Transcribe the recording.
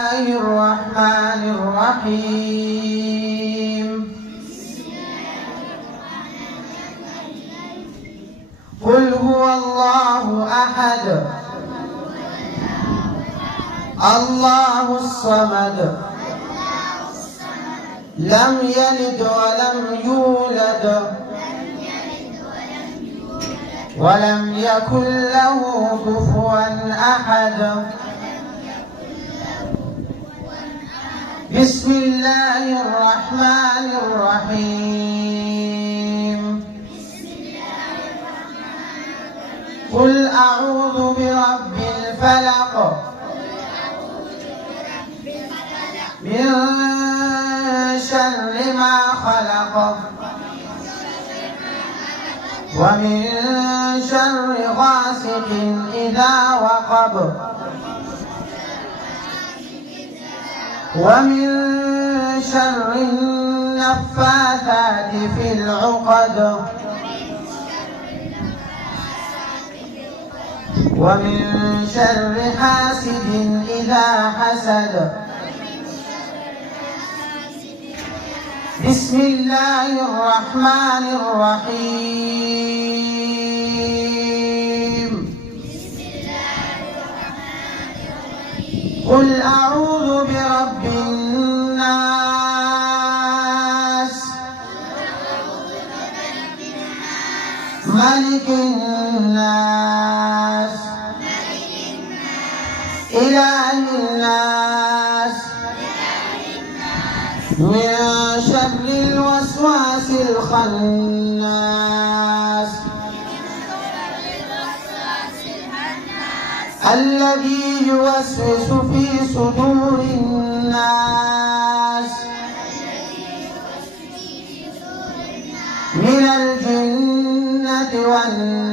الله الرحمن الرحيم قل هو الله أحد الله الصمد لم يلد ولم يولد ولم يكن له كفوا أحد بسم الله الرحمن الرحيم قل أعوذ برب الفلق من شر ما خلق ومن شر غاسق إذا وقب ومن شر النفاثات في العقد ومن شر حاسد إذا حسد بسم الله الرحمن الرحيم قل أعوذ برب الناس ملك الناس إله الناس من شر الوسواس الخناس الذي يوسوس في صدور الناس من الجنة والناس